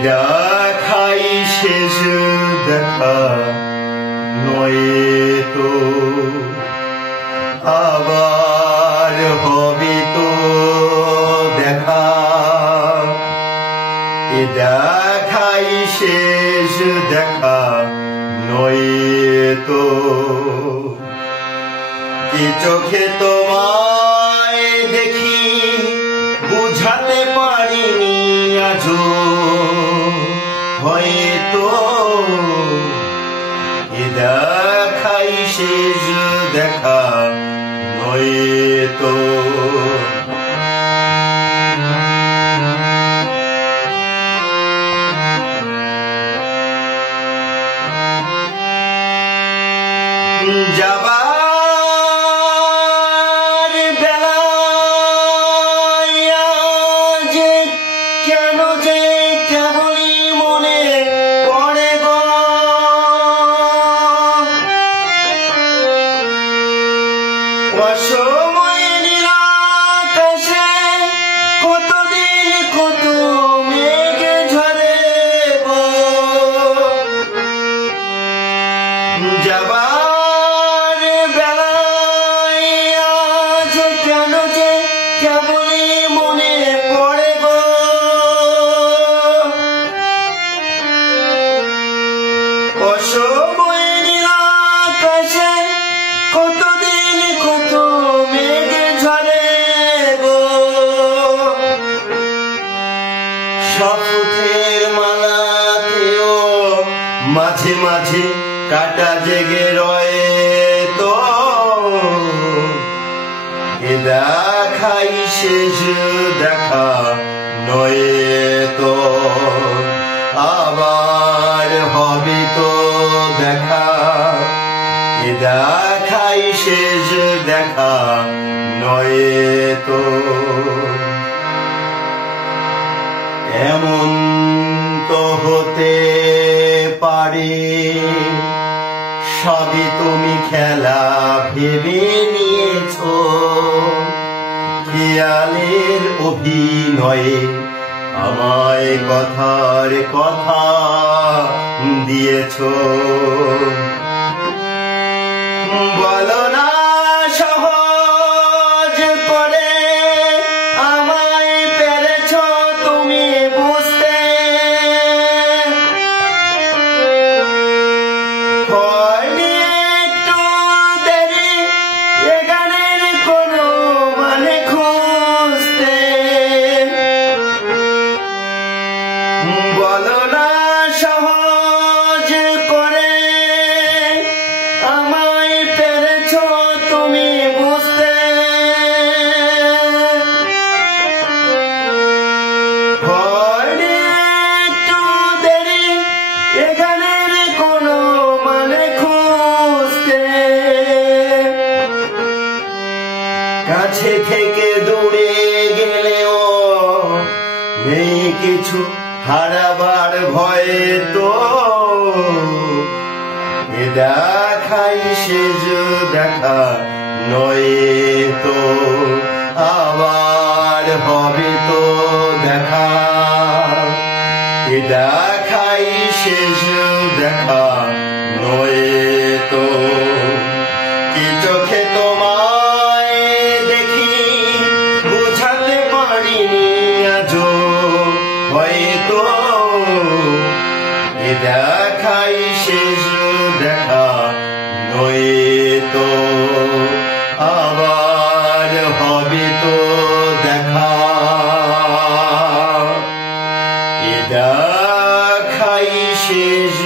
দেখাই শেষ দেখা নয় তো আবার হবে তো দেখা দেখাই শেষ দেখা নয় তো কি চোখে তোমায় দেখি বুঝাতে পারিনি আজও হয়তো দেখাই শেষ দেখা নয় তো যাবার বেলায় আজ কেন যে কেবলই মনে পড়ে গো অসময়ে নীলাকাশে কতদিন কত মেঘ ঝরে গো যাবার বেলায় আজ কেন যে কেবলই মনে পড়ে গো অসময়ে নীলাকাশে কতদিন কত মেঘ ঝরে গো শপথের মালাতেও মাঝে মাঝে কাটা জেগে রয়ে তো দেখাই শেষ দেখা নয় তো আবার হবে তো দেখা দেখাই শেষ দেখা নয় তো এমন তো হতে পারে সবই তুমি খেলা ভেবে নিয়েছো খেয়ালের অভিনয়ে আমায় কথার কথা দিয়েছো বলো না সহজ করে আমায় পেরেছো তুমি বুঝতে হয়নি একটু দেরি এ গানের কোনো মানে খুঁজতে বলো না সহজ করে আমায় পেরেছো তুমি বুঝতে হয়নি একটু দেরি এ গানের কোনো মানে খুঁজতে কাছে থেকে দূরে গেলেও নেই কিছু হারাবার ভয়ে তো দেখাই শেষ দেখা নয় তো আবার হবে তো দেখা দেখাই শেষ দেখা নয় তো কি চোখে তোমায় দেখি বুঝাতে পারিনি আজও হয়তো দেখাই শেষ দেখা নয় তো আবার হবে তো দেখা দেখাই শেষ